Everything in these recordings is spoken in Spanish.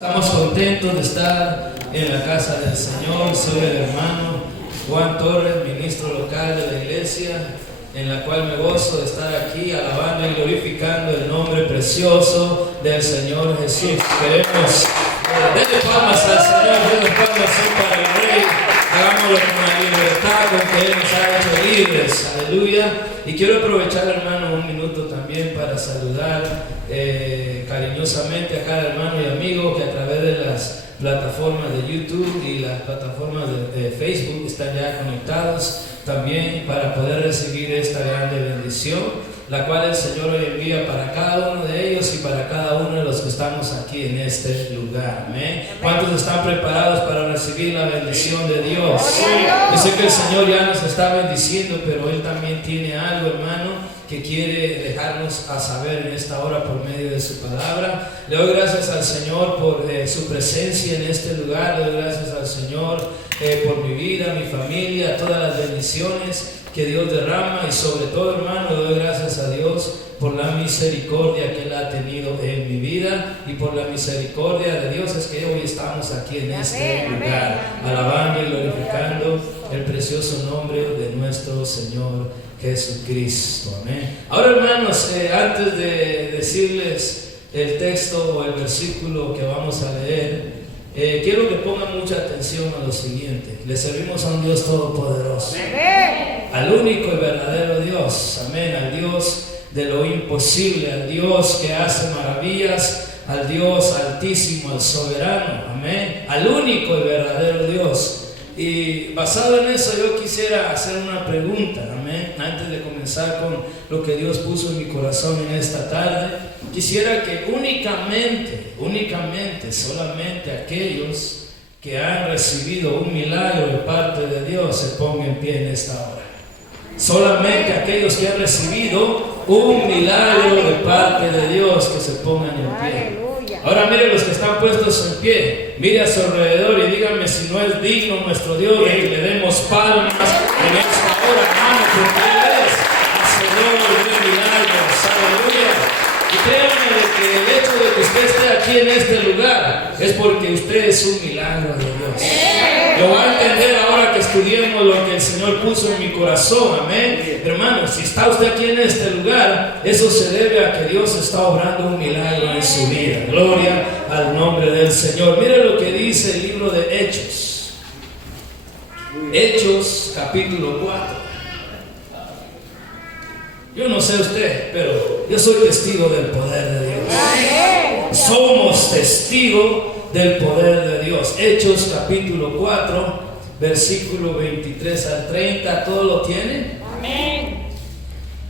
Estamos contentos de estar en la casa del Señor. Soy el hermano Juan Torres, ministro local de la iglesia, en la cual me gozo de estar aquí alabando y glorificando el nombre precioso del Señor Jesús. Queremos denle palmas al Señor, denle palmas para el Rey. Hagámoslo con la libertad con que Él nos ha hecho libres. Aleluya. Y quiero aprovechar, hermano, un minuto también para saludar cariñosamente a cada hermano y amigo que a través de las plataformas de YouTube y las plataformas de Facebook están ya conectados también para poder recibir esta grande bendición, la cual el Señor hoy envía para cada uno de ellos y para cada uno de los que estamos aquí en este lugar. Amén. ¿Cuántos están preparados para recibir la bendición de Dios? Yo sé que el Señor ya nos está bendiciendo, pero Él también tiene algo, hermano, que quiere dejarnos a saber en esta hora por medio de su palabra. Le doy gracias al Señor por su presencia en este lugar. Le doy gracias al Señor por mi vida, mi familia, todas las bendiciones que Dios derrama, y sobre todo, hermano, le doy gracias a Dios por la misericordia que Él ha tenido en mi vida, y por la misericordia de Dios es que hoy estamos aquí en este lugar, alabando y glorificando el precioso nombre de nuestro Señor Jesucristo. Amén. Ahora, hermanos, antes de decirles el texto o el versículo que vamos a leer, quiero que pongan mucha atención a lo siguiente. Le servimos a un Dios todopoderoso, al único y verdadero Dios, amén, al Dios de lo imposible, al Dios que hace maravillas, al Dios altísimo, al soberano, amén, al único y verdadero Dios. Y basado en eso, yo quisiera hacer una pregunta, amén, antes de comenzar con lo que Dios puso en mi corazón en esta tarde. Quisiera que solamente aquellos que han recibido un milagro de parte de Dios se pongan en pie en esta hora. Solamente aquellos que han recibido un milagro de parte de Dios que se pongan en pie. Ahora mire los que están puestos en pie, mire a su alrededor y díganme si no es digno nuestro Dios de que le demos palmas en esta hora, hermano, porque Él es hacedor de milagros. Aleluya. Y créanme de que el hecho de que usted esté aquí en este lugar es porque usted es un milagro de Dios. Lo va a entender ahora que estudiemos lo que el Señor puso en mi corazón, amén. Hermano, si está usted aquí en este lugar, eso se debe a que Dios está obrando un milagro en su vida. Gloria al nombre del Señor. Mire lo que dice el libro de Hechos. Hechos capítulo 4. Yo no sé usted, pero yo soy testigo del poder de Dios. Somos testigos del poder de Dios. Hechos capítulo 4, versículo 23 al 30. ¿Todo lo tienen? Amén.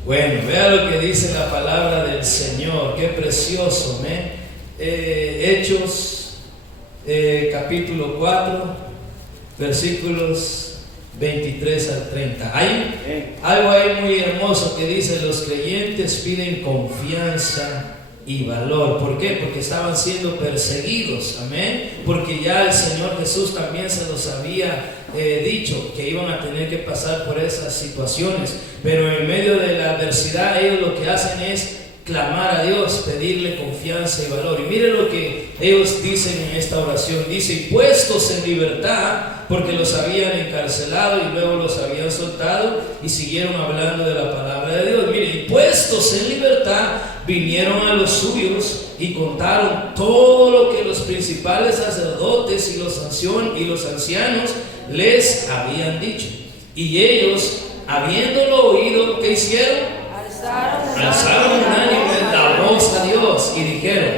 Bueno, vea lo que dice la palabra del Señor. Qué precioso, amén. Hechos capítulo 4, versículos 23 al 30. Hay algo ahí muy hermoso que dice: los creyentes piden confianza y valor. ¿Por qué? Porque estaban siendo perseguidos, amén, porque ya el Señor Jesús también se los había dicho que iban a tener que pasar por esas situaciones, pero en medio de la adversidad ellos lo que hacen es clamar a Dios, pedirle confianza y valor. Y mire lo que ellos dicen en esta oración. Dice: y puestos en libertad, porque los habían encarcelado y luego los habían soltado, y siguieron hablando de la palabra de Dios. Mire, y puestos en libertad, vinieron a los suyos y contaron todo lo que los principales sacerdotes y los ancianos les habían dicho. Y ellos, habiéndolo oído, ¿qué hicieron? Alzaron unánime la voz a Dios y dijeron: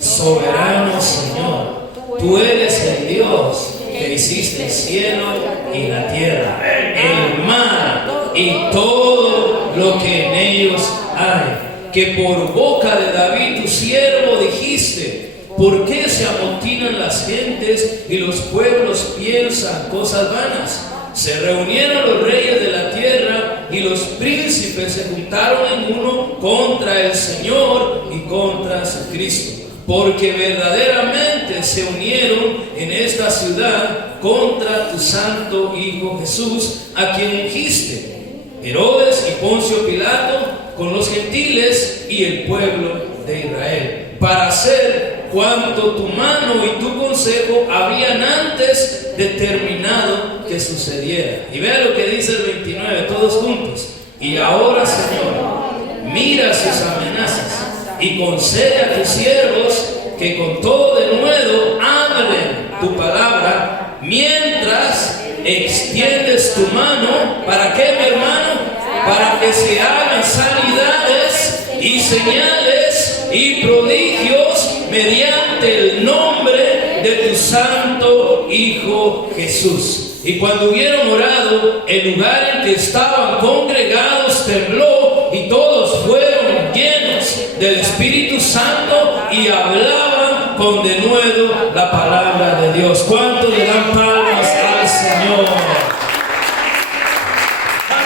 soberano Señor, tú eres el Dios que hiciste el cielo y la tierra, el mar y todo lo que en ellos hay, que por boca de David tu siervo dijiste: ¿por qué se amotinan las gentes y los pueblos piensan cosas vanas? Se reunieron los reyes de la tierra y los príncipes se juntaron en uno contra el Señor y contra su Cristo, porque verdaderamente se unieron en esta ciudad contra tu santo Hijo Jesús, a quien ungiste, Herodes y Poncio Pilato, con los gentiles y el pueblo de Israel, para hacer cuanto tu mano y tu consejo habían antes determinado que sucediera. Y vea lo que dice el 29, todos juntos. Y ahora, Señor, mira sus amenazas y concede a tus siervos que con todo denuedo hablen tu palabra, mientras extiendes tu mano. ¿Para qué, mi hermano? Para que se hagan sanidades y señales y prodigios mediante el nombre de tu santo Hijo Jesús. Y cuando hubieron orado, el lugar en que estaban congregados tembló, y todos fueron llenos del Espíritu Santo y hablaban con denuedo la palabra de Dios. ¿Cuántos le dan palmas al Señor?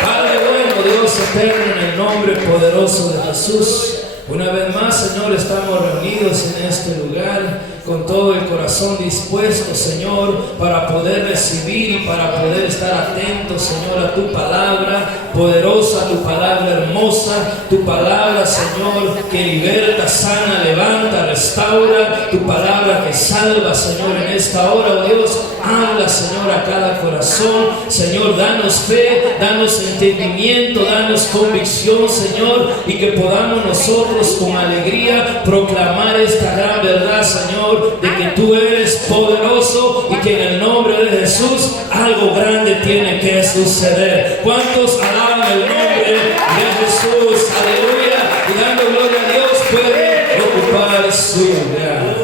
Padre bueno, Dios eterno, en el nombre poderoso de Jesús, una vez más, Señor, estamos reunidos en este lugar con todo el corazón dispuesto, Señor, para poder recibir y para poder estar atentos, Señor, a tu palabra poderosa, tu palabra hermosa, tu palabra, Señor, que liberta, sana, levanta, restaura, tu palabra que salva, Señor, en esta hora, oh Dios. Habla, Señor, a cada corazón. Señor, danos fe, danos entendimiento, danos convicción, Señor, y que podamos nosotros con alegría proclamar esta gran verdad, Señor, de que tú eres poderoso y que en el nombre de Jesús algo grande tiene que suceder. ¿Cuántos alaban el nombre de Jesús? Aleluya. Y dando gloria a Dios puede ocupar su lugar.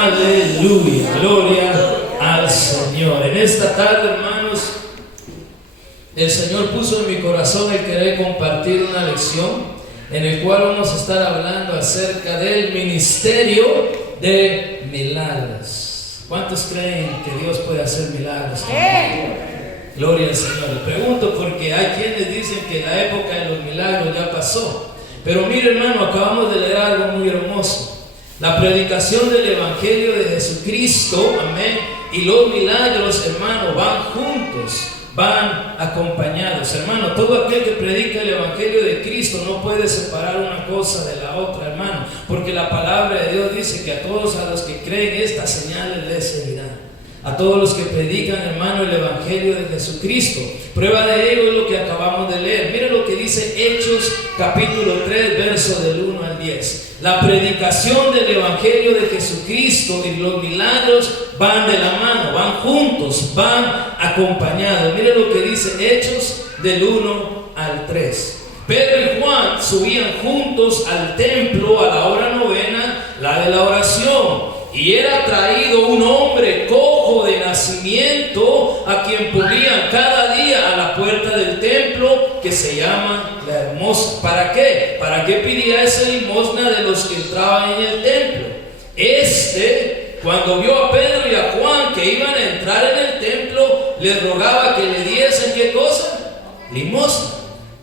Aleluya. Gloria al Señor. En esta tarde, hermanos, el Señor puso en mi corazón el querer compartir una lección en el cual vamos a estar hablando acerca del ministerio de milagros. ¿Cuántos creen que Dios puede hacer milagros? Gloria al Señor. Le pregunto porque hay quienes dicen que la época de los milagros ya pasó. Pero mire, hermano, acabamos de leer algo muy hermoso. La predicación del Evangelio de Jesucristo, amén, y los milagros, hermano, van juntos, van acompañados. Hermano, todo aquel que predica el Evangelio de Cristo no puede separar una cosa de la otra, hermano, porque la palabra de Dios dice que a todos a los que creen estas señales les seguirán. A todos los que predican, hermano, el Evangelio de Jesucristo. Prueba de ello es lo que acabamos de leer. Mira lo que dice Hechos capítulo 3, verso del 1 al 10. La predicación del Evangelio de Jesucristo y los milagros van de la mano, van juntos, van acompañados. Mira lo que dice Hechos del 1 al 3. Pedro y Juan subían juntos al templo a la hora novena, la de la oración. Y era traído un hombre cojo de nacimiento, a quien ponían cada día a la puerta del templo, que se llama la Hermosa. ¿Para qué? ¿Para qué pedía esa limosna de los que entraban en el templo? Cuando vio a Pedro y a Juan que iban a entrar en el templo, les rogaba que le diesen, ¿qué cosa? Limosna.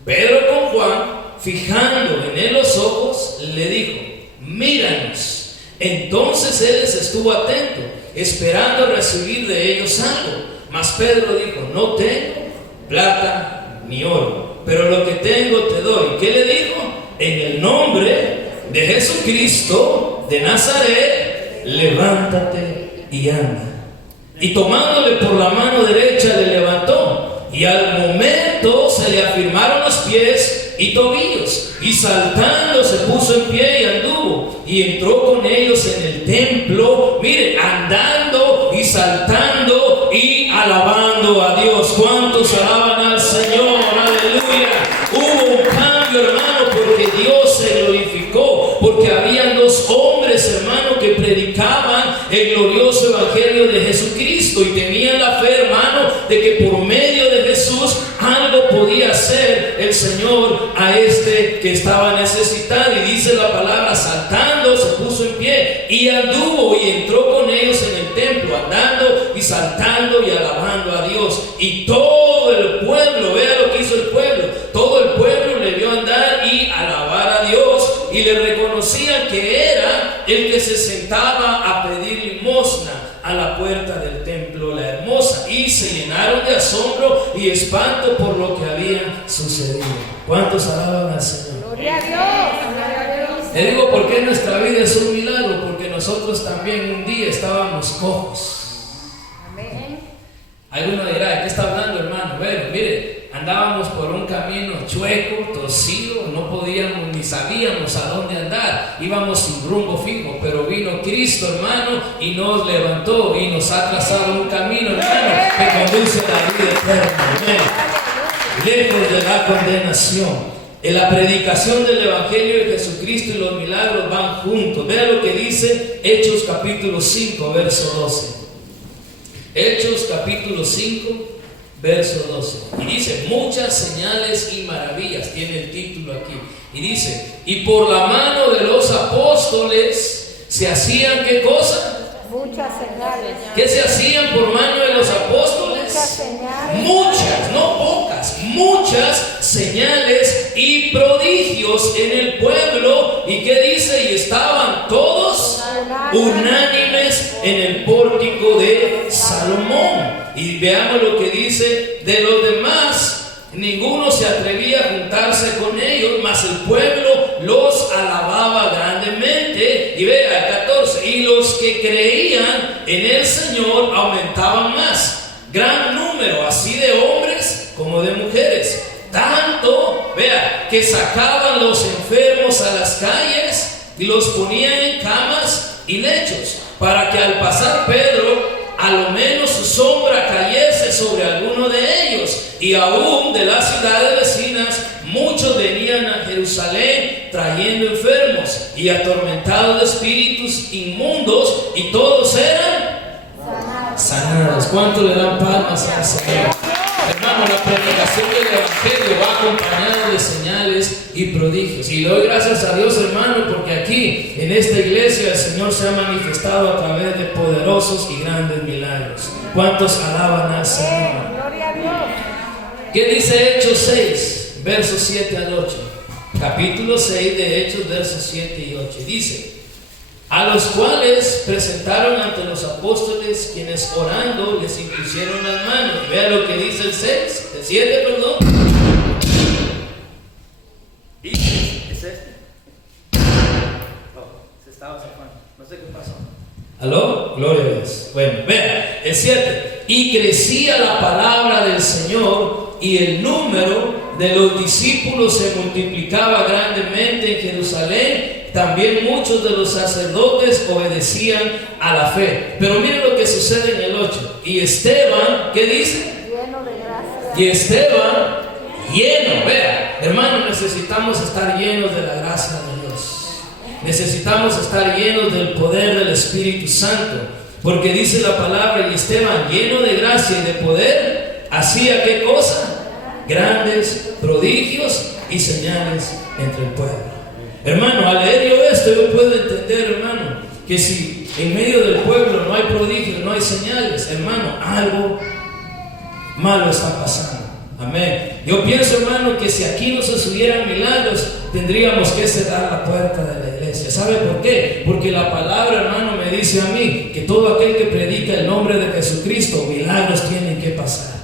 Pedro con Juan, fijando en él los ojos, le dijo: míranos. Entonces él les estuvo atento, esperando recibir de ellos algo. Mas Pedro dijo: no tengo plata ni oro, pero lo que tengo te doy. ¿Qué le dijo? En el nombre de Jesucristo de Nazaret, levántate y anda. Y tomándole por la mano derecha le levantó, y al momento se le afirmaron los pies y tobillos, y saltando se puso en pie y anduvo, y entró con ellos en el templo, mire, andando y saltando y alabando a Dios. ¿Cuántos alaban al Señor? Aleluya. Hubo un cambio, hermano, porque Dios se glorificó, porque habían dos hombres, hermano, que predicaban el glorioso Evangelio de Jesucristo, y tenían la fe, hermano, de que por medio de Jesús algo podía hacer el Señor a este que estaba necesitado. Y dice la palabra: saltando se puso en pie y anduvo, y entró con ellos en el templo, andando y saltando y alabando a Dios. Y todo el pueblo, vea lo que hizo el pueblo, todo el pueblo le vio andar y alabar a Dios, y le reconocían que era el que se sentaba a pedir limosna a la puerta del templo, la Hermosa, y se llenaron de asombro y espanto por lo que había sucedido. ¿Cuántos alaban al Señor? Gloria a Dios, gloria a Dios. Le digo, ¿por qué nuestra vida es un milagro? Porque nos nosotros también un día estábamos cojos. Alguno dirá, ¿de qué está hablando, hermano? Bueno, mire, andábamos por un camino chueco, torcido, no podíamos ni sabíamos a dónde andar, íbamos sin rumbo fijo, pero vino Cristo, hermano, y nos levantó y nos ha trazado un camino, hermano, que conduce a la vida eterna, amén, lejos de la condenación. En la predicación del Evangelio de Jesucristo y los milagros van juntos. Vean lo que dice Hechos capítulo 5, verso 12. Hechos capítulo 5, verso 12. Y dice, muchas señales y maravillas, tiene el título aquí. Y dice, y por la mano de los apóstoles se hacían, ¿qué cosa? Muchas señales. ¿Qué se hacían por mano de los apóstoles? Muchas señales. Muchas, no pocas, muchas señales y prodigios en el pueblo. ¿Y qué dice? Y estaban todos unánimes en el pórtico de Salomón. Y veamos lo que dice de los demás. Ninguno se atrevía a juntarse con ellos, mas el pueblo los alababa grandemente. Y vea el 14, y los que creían en el Señor aumentaban más, gran número, así de hombres como de mujeres. Tanto, vea, que sacaban los enfermos a las calles y los ponían en camas y lechos, para que al pasar Pedro, a lo menos su sombra cayese sobre alguno de ellos. Y aún de las ciudades vecinas muchos venían a Jerusalén trayendo enfermos y atormentados de espíritus inmundos, y todos eran sanados. ¿Cuánto le dan palmas al Señor? Hermano, la predicación del Evangelio va acompañada de señales y prodigios. Y doy gracias a Dios, hermano, porque aquí en esta iglesia el Señor se ha manifestado a través de poderosos y grandes milagros. ¿Cuántos alaban al Señor? Gloria a Dios. ¿Qué dice Hechos 6, versos 7 al 8? Capítulo 6 de Hechos, versos 7 y 8. Dice, a los cuales presentaron ante los apóstoles, quienes orando les impusieron las manos. Vea lo que dice el 6, el 7, perdón. Y es este. Se estaba zafando, no sé qué pasó. ¿Aló? Gloria a Dios. Bueno, vea, el 7. Y crecía la palabra del Señor, y el número de los discípulos se multiplicaba grandemente en Jerusalén. También muchos de los sacerdotes obedecían a la fe. Pero miren lo que sucede en el 8. Y Esteban, ¿qué dice? Lleno de gracia. Y Esteban, lleno. Vea, hermano, necesitamos estar llenos de la gracia de Dios. Necesitamos estar llenos del poder del Espíritu Santo. Porque dice la palabra, y Esteban, lleno de gracia y de poder, hacía ¿qué cosa? Grandes prodigios y señales entre el pueblo. Hermano, al leer yo esto, yo puedo entender, hermano, que si en medio del pueblo no hay prodigios, no hay señales, hermano, algo malo está pasando. Amén. Yo pienso, hermano, que si aquí no se subieran milagros, tendríamos que cerrar la puerta de la iglesia. ¿Sabe por qué? Porque la palabra, hermano, me dice a mí que todo aquel que predica el nombre de Jesucristo, milagros tienen que pasar.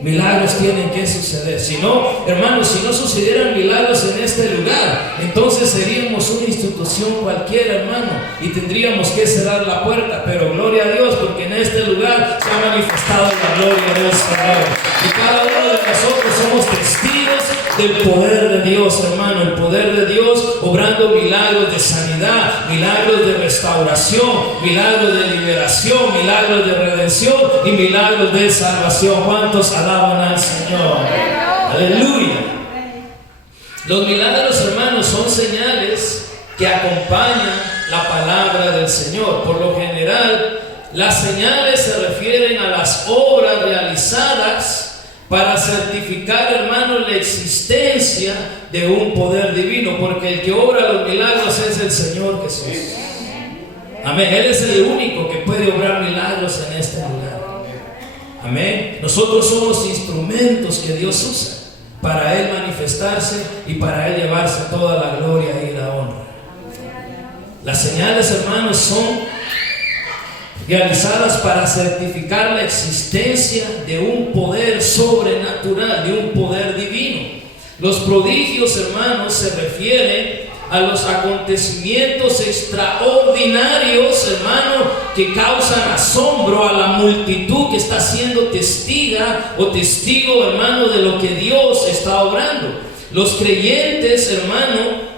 Milagros tienen que suceder. Si no, hermanos, si no sucedieran milagros en este lugar, entonces seríamos una institución cualquiera, hermano, y tendríamos que cerrar la puerta. Pero gloria a Dios, porque en este lugar se ha manifestado la gloria del Señor. Y cada uno de nosotros somos testigos del poder de Dios, hermano. El poder de Dios obrando milagros de sanidad, milagros de restauración, milagros de liberación, milagros de redención y milagros de salvación. ¿Cuántos alaban al Señor? Aleluya. Los milagros, hermanos, son señales que acompañan la palabra del Señor. Por lo general, las señales se refieren a las obras realizadas para certificar, hermano, la existencia de un poder divino, porque el que obra los milagros es el Señor Jesús. Amén. Él es el único que puede obrar milagros en este lugar. Amén. Nosotros somos instrumentos que Dios usa para Él manifestarse y para Él llevarse toda la gloria y la honra. Las señales, hermanos, son realizadas para certificar la existencia de un poder sobrenatural, de un poder divino. Los prodigios, hermanos, se refieren a los acontecimientos extraordinarios, hermano, que causan asombro a la multitud que está siendo testiga o testigo, hermano, de lo que Dios está obrando. Los creyentes, hermano,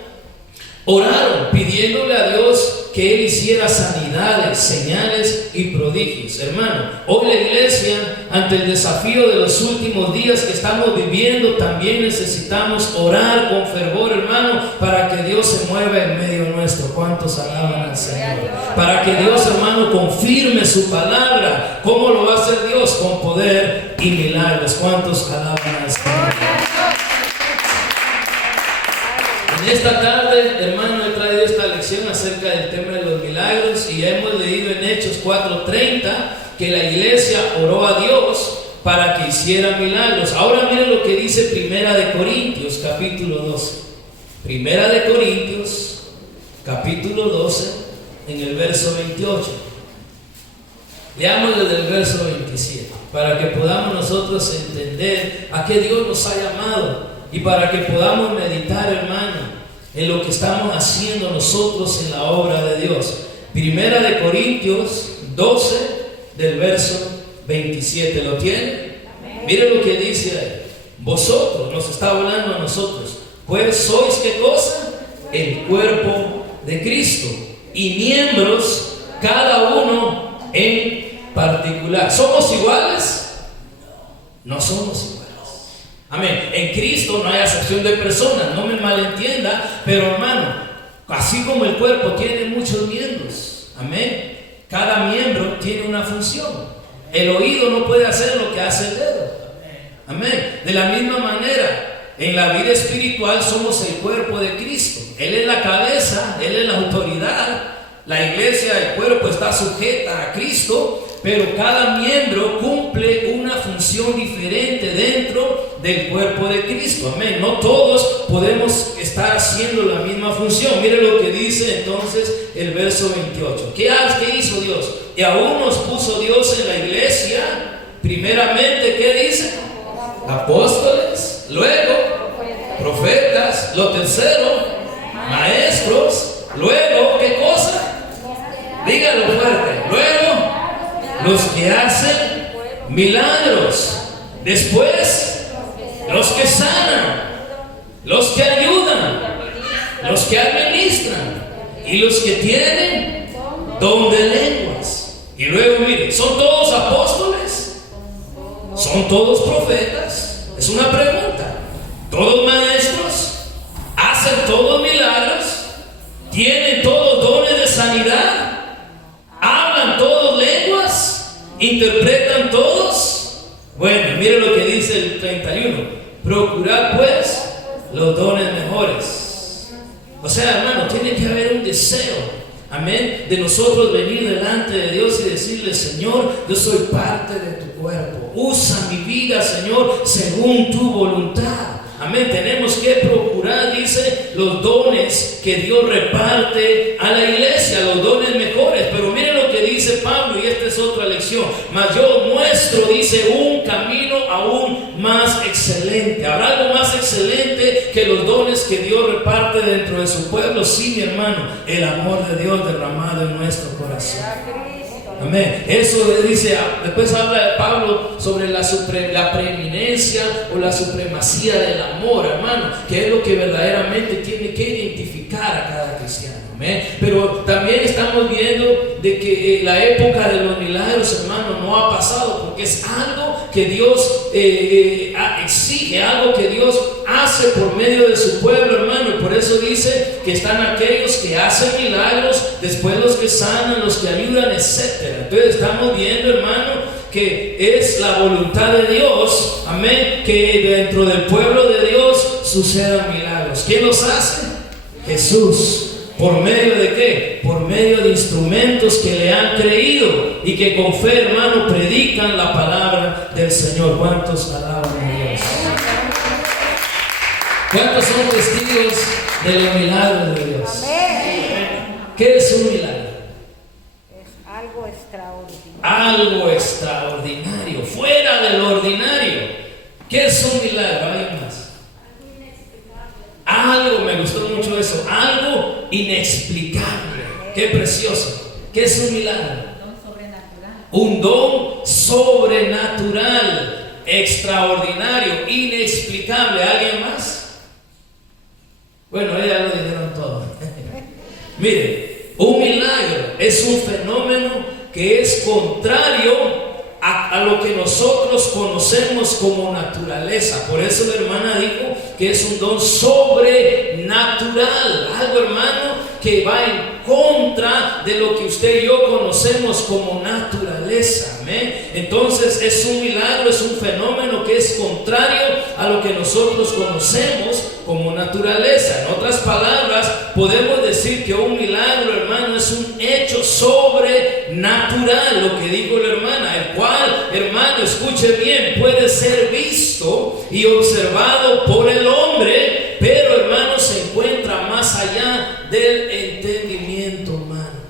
oraron pidiéndole a Dios que Él hiciera sanidades, señales y prodigios. Hermano, hoy la iglesia, ante el desafío de los últimos días que estamos viviendo, también necesitamos orar con fervor, hermano, para que Dios se mueva en medio nuestro. ¿Cuántos alaban al Señor? Para que Dios, hermano, confirme su palabra. ¿Cómo lo va a hacer Dios? Con poder y milagros. ¿Cuántos alaban al Señor? En esta tarde, hermano, he traído esta lección acerca del tema de los milagros y ya hemos leído en Hechos 4:30 que la iglesia oró a Dios para que hiciera milagros. Ahora miren lo que dice Primera de Corintios, capítulo 12. Primera de Corintios, capítulo 12, en el verso 28. Leamos desde el verso 27, para que podamos nosotros entender a qué Dios nos ha llamado y para que podamos meditar, hermano, en lo que estamos haciendo nosotros en la obra de Dios. Primera de Corintios 12, del verso 27. ¿Lo tiene? Miren lo que dice ahí. Vosotros, nos está hablando a nosotros, pues sois ¿qué cosa? El cuerpo de Cristo y miembros cada uno en particular. ¿Somos iguales? No somos iguales. Amén. En Cristo no hay acepción de personas, no me malentienda, pero hermano, así como el cuerpo tiene muchos miembros, amén, cada miembro tiene una función. El oído no puede hacer lo que hace el dedo, amén. De la misma manera, en la vida espiritual somos el cuerpo de Cristo. Él es la cabeza, Él es la autoridad. La iglesia, el cuerpo está sujeta a Cristo, pero cada miembro cumple una función diferente dentro del cuerpo de Cristo. Amén. No todos podemos estar haciendo la misma función. Mire lo que dice entonces el verso 28. ¿Qué hizo Dios? Y aún nos puso Dios en la iglesia. Primeramente, ¿qué dice? Apóstoles. Luego, profetas. Lo tercero, maestros. Luego, ¿qué cosa? Dígalo fuerte. Luego, los que hacen milagros. Después, los que sanan, los que ayudan, los que administran y los que tienen don de lenguas. Y luego, mire, ¿son todos apóstoles? ¿Son todos profetas? Es una pregunta. ¿Todos maestros? ¿Hacen todos milagros? ¿Tienen todos dones de sanidad? ¿Hablan todos lenguas? ¿Interpretan todos? Bueno, mire lo que dice el 31. Procurad pues los dones mejores. O sea, hermano, tiene que haber un deseo, amén, de nosotros venir delante de Dios y decirle: Señor, yo soy parte de tu cuerpo. Usa mi vida, Señor, según tu voluntad. Amén. Tenemos que procurar, dice, los dones que Dios reparte a la iglesia, los dones mejores. Pero miren lo que dice Pablo, y esta es otra lección. Mas yo muestro, dice, un camino aún más excelente. ¿Habrá algo más excelente que los dones que Dios reparte dentro de su pueblo? Sí, mi hermano, el amor de Dios derramado en nuestro corazón. Amén. Eso dice, después habla Pablo sobre la preeminencia o la supremacía del amor, hermano, que es lo que verdaderamente tiene que identificar a cada cristiano. Amén. Pero también estamos viendo de que la época de los milagros, hermano, no ha pasado, porque es algo que Dios exige, algo que Dios hace por medio de su pueblo, hermano. Y por eso dice que están aquellos que hacen milagros, después los que sanan, los que ayudan, etc. Entonces estamos viendo, hermano, que es la voluntad de Dios, amén, que dentro del pueblo de Dios sucedan milagros. ¿Quién los hace? Jesús. ¿Por medio de qué? Por medio de instrumentos que le han creído y que con fe, hermano, predican la palabra del Señor. ¿Cuántos alaban a Dios? ¿Cuántos son testigos de los milagros de Dios? ¿Qué es un milagro? Es algo extraordinario. Algo extraordinario, fuera del ordinario. ¿Qué es un milagro? Hay más. algo, me gustó mucho eso, algo inexplicable. Qué precioso. ¿Qué es un milagro? Un don sobrenatural, extraordinario, inexplicable. ¿Alguien más? Bueno, ya lo dijeron todo. Mire, un milagro es un fenómeno que es contrario a lo que nosotros conocemos como naturaleza. Por eso la hermana dijo que es un don sobrenatural, algo, hermano, que va en contra de lo que usted y yo conocemos como naturaleza. Amén. Entonces es un milagro, es un fenómeno que es contrario a lo que nosotros conocemos como naturaleza. En otras palabras, podemos decir que un milagro, hermano, es un hecho sobrenatural, lo que dijo la hermana, el cual, hermano, escuche bien, puede ser visto y observado por el hombre, pero, hermano, se encuentra más allá del entendimiento humano.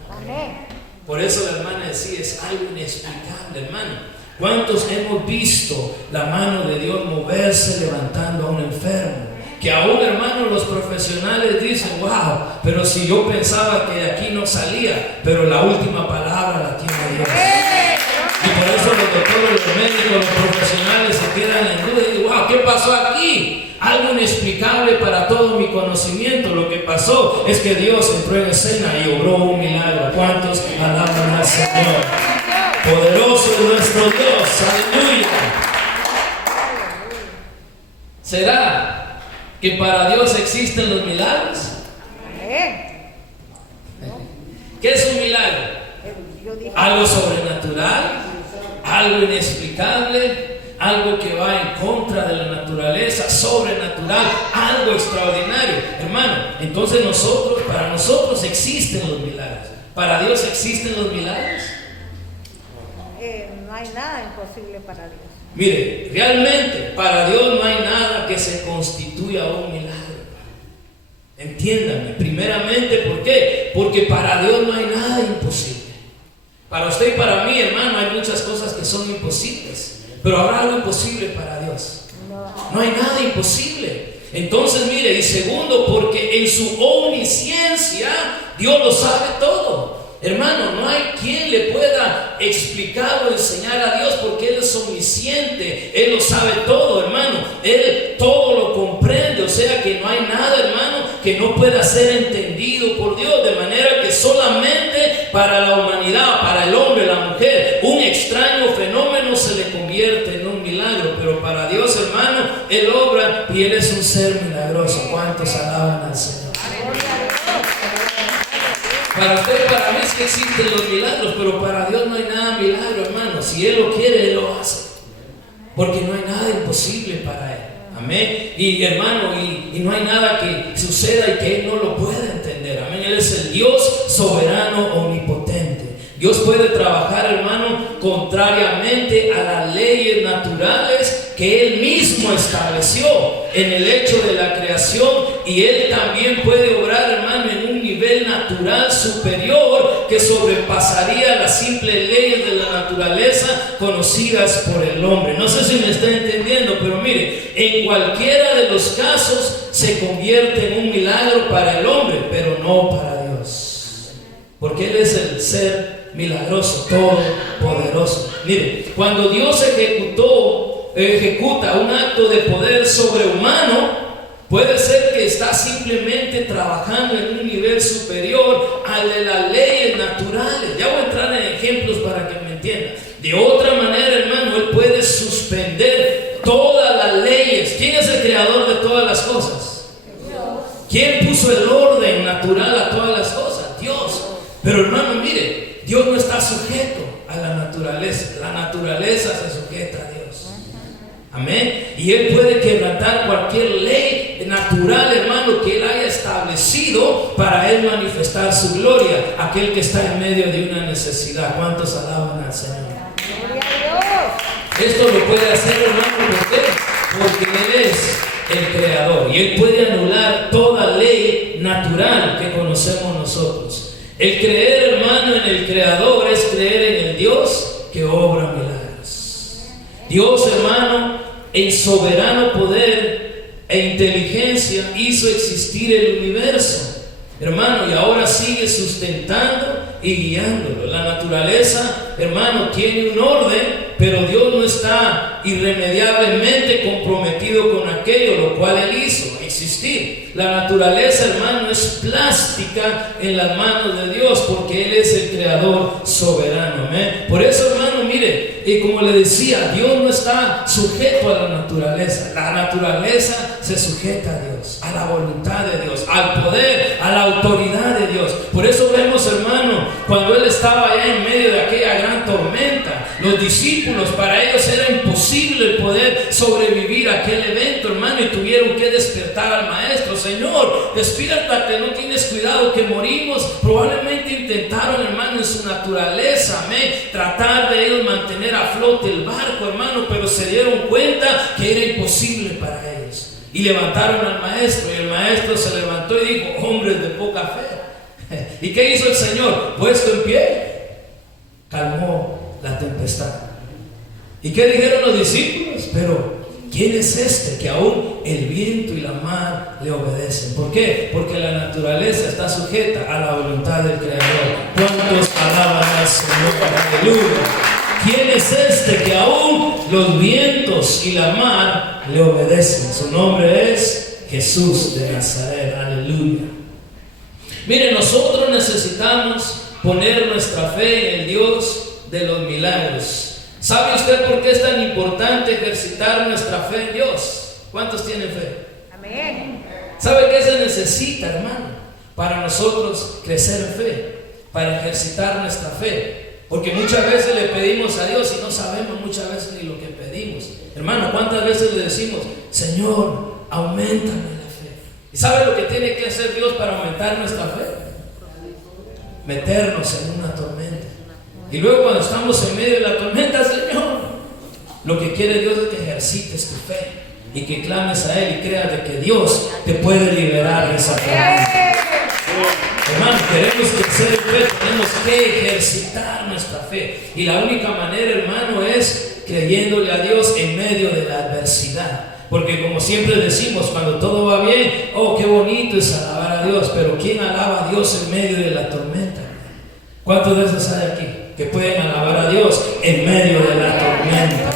Por eso la hermana decía, es algo inexplicable, hermano. ¿Cuántos hemos visto la mano de Dios moverse levantando a un enfermo? Que aún, hermano, los profesionales dicen, wow, pero si yo pensaba que de aquí no salía, pero la última palabra la tiene Dios. Y por eso los doctores, los médicos, los profesionales se quedan en duda y dicen, wow, ¿qué pasó aquí? Algo inexplicable para todo mi conocimiento. Lo que pasó es que Dios entró en escena y obró un milagro. ¿Cuántos alaban al Señor? Poderoso es nuestro Dios, aleluya. ¿Será que para Dios existen los milagros? ¿Qué es un milagro? Algo sobrenatural, algo inexplicable, algo que va en contra de la naturaleza, sobrenatural, algo extraordinario. Hermano, entonces para nosotros existen los milagros. ¿Para Dios existen los milagros? No hay nada imposible para Dios. Mire, realmente para Dios no hay nada que se constituya un milagro. Entiéndame, primeramente, ¿por qué? Porque para Dios no hay nada imposible. Para usted y para mí, hermano, hay muchas cosas que son imposibles, pero habrá algo imposible para Dios. No hay nada imposible. Entonces, mire, y segundo, porque en su omnisciencia Dios lo sabe todo. Hermano, no hay quien le pueda explicar o enseñar a Dios, porque Él es omnisciente, Él lo sabe todo, hermano, Él todo lo comprende, o sea que no hay nada, hermano, que no pueda ser entendido por Dios, de manera que solamente para la humanidad, para el hombre, la mujer, un extraño fenómeno se le convierte en un milagro, pero para Dios, hermano, Él obra y Él es un ser milagroso. ¿Cuántos alaban al Señor? Para usted y para mí sí existen los milagros, pero para Dios no hay nada milagro, hermano. Si Él lo quiere, Él lo hace, porque no hay nada imposible para Él. Amén. Y hermano, y no hay nada que suceda y que Él no lo pueda entender. Amén. Él es el Dios soberano, omnipotente. Dios puede trabajar, hermano, contrariamente a las leyes naturales que Él mismo estableció en el hecho de la creación, y Él también puede obrar, hermano, en un nivel natural superior que sobrepasaría las simples leyes de la naturaleza conocidas por el hombre. No sé si me está entendiendo, pero mire, en cualquiera de los casos se convierte en un milagro para el hombre, pero no para Dios, porque Él es el ser milagroso, todopoderoso. Mire, cuando Dios ejecuta un acto de poder sobrehumano, puede ser que está simplemente trabajando en un nivel superior al de las leyes naturales. Ya voy a entrar en ejemplos para que me entiendan. De otra manera, hermano, Él puede suspender todas las leyes. ¿Quién es el creador de todas las cosas? ¿Quién puso el orden natural a todas las cosas? Dios. Pero, hermano, mire, Dios no está sujeto a la naturaleza. La naturaleza se sujeta a Dios. Amén. Y Él puede quebrantar cualquier ley natural, hermano, que Él haya establecido para Él manifestar su gloria, aquel que está en medio de una necesidad. ¿Cuántos alaban al Señor? Gloria a Dios. Esto lo puede hacer, hermano, ¿por qué? Porque Él es el creador y Él puede anular toda ley natural que conocemos nosotros. El creer, hermano, en el creador es creer en el Dios que obra milagros. Dios, hermano, en soberano poder e inteligencia hizo existir el universo, hermano, y ahora sigue sustentando y guiándolo. La naturaleza, hermano, tiene un orden, pero Dios no está irremediablemente comprometido con aquello lo cual Él hizo existir. La naturaleza, hermano, es plástica en las manos de Dios, porque Él es el creador soberano. ¿Amén? Por eso, hermano, mire, y como le decía, Dios no está sujeto a la naturaleza. La naturaleza se sujeta a Dios, a la voluntad de Dios, al poder, a la autoridad de Dios. Por eso vemos, hermano, cuando Él estaba allá en medio de aquella gran tormenta, los discípulos, para ellos era imposible poder sobrevivir a aquel evento, hermano, y tuvieron que despertar al maestro. Señor, despiértate, no tienes cuidado que morimos. Probablemente intentaron, hermano, en su naturaleza, amén, tratar de ellos mantener a flote el barco, hermano, pero se dieron cuenta que era imposible para ellos. Y levantaron al maestro, y el maestro se levantó y dijo: hombres de poca fe. ¿Y qué hizo el Señor? Puesto en pie, calmó la tempestad. ¿Y qué dijeron los discípulos? Pero ¿quién es este que aún el viento y la mar le obedecen? ¿Por qué? Porque la naturaleza está sujeta a la voluntad del Creador. ¿Cuántos alaban al Señor? Aleluya. ¿Quién es este que aún los vientos y la mar le obedecen? Su nombre es Jesús de Nazaret. Aleluya. Miren, nosotros necesitamos poner nuestra fe en el Dios de los milagros. ¿Sabe usted por qué es tan importante ejercitar nuestra fe en Dios? ¿Cuántos tienen fe? Amén. ¿Sabe qué se necesita, hermano, para nosotros crecer en fe? Para ejercitar nuestra fe. Porque muchas veces le pedimos a Dios y no sabemos muchas veces ni lo que pedimos. Hermano, ¿cuántas veces le decimos: Señor, auméntame la fe? ¿Y sabe lo que tiene que hacer Dios para aumentar nuestra fe? Meternos en una tormenta. Y luego, cuando estamos en medio de la tormenta, Señor, lo que quiere Dios es que ejercites tu fe y que clames a Él y creas de que Dios te puede liberar de esa tormenta. Hermano, queremos crecer en fe, tenemos que ejercitar nuestra fe. Y la única manera, hermano, es creyéndole a Dios en medio de la adversidad. Porque como siempre decimos, cuando todo va bien, oh, qué bonito es alabar a Dios. Pero ¿quién alaba a Dios en medio de la tormenta? ¿Cuántos de esos hay aquí que pueden alabar a Dios en medio de la tormenta?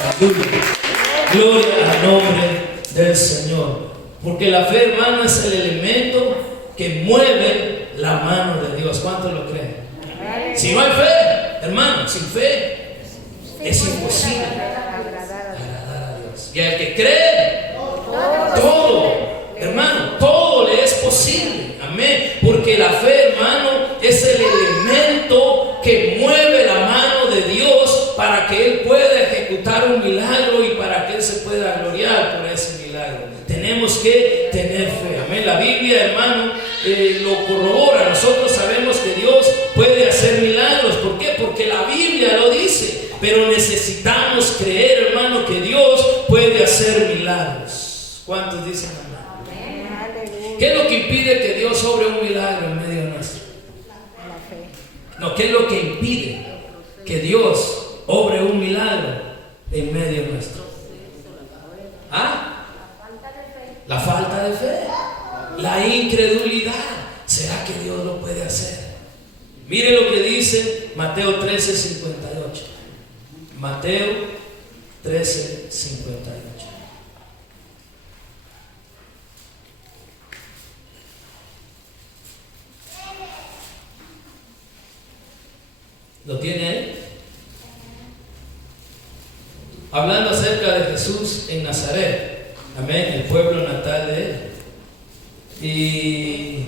Gloria al nombre del Señor. Porque la fe, hermano, es el elemento que mueve la mano de Dios. ¿Cuántos lo creen? Si no hay fe, hermano, sin fe es imposible agradar a Dios. Y al que cree, todo, hermano, todo le es posible. Amén. Porque la fe, hermano, es el elemento que mueve la mano de Dios para que Él pueda ejecutar un milagro y para que Él se pueda gloriar por ese milagro. Tenemos que tener fe. Amén. La Biblia, hermano, lo corrobora. Nosotros sabemos que Dios puede hacer milagros. ¿Por qué? Porque la Biblia lo dice. Pero necesitamos creer, hermano, que Dios puede hacer milagros. ¿Cuántos dicen amén? ¿Qué es lo que impide que Dios obre un milagro en medio nuestro? No, ¿qué es lo que impide que Dios obre un milagro en medio nuestro? ¿Ah? La falta de fe, la incredulidad. ¿Será que Dios lo puede hacer? Mire lo que dice Mateo 13:58. Mateo 13:58. ¿Lo tiene ahí? Hablando acerca de Jesús en Nazaret. Amén, el pueblo natal de Él. Y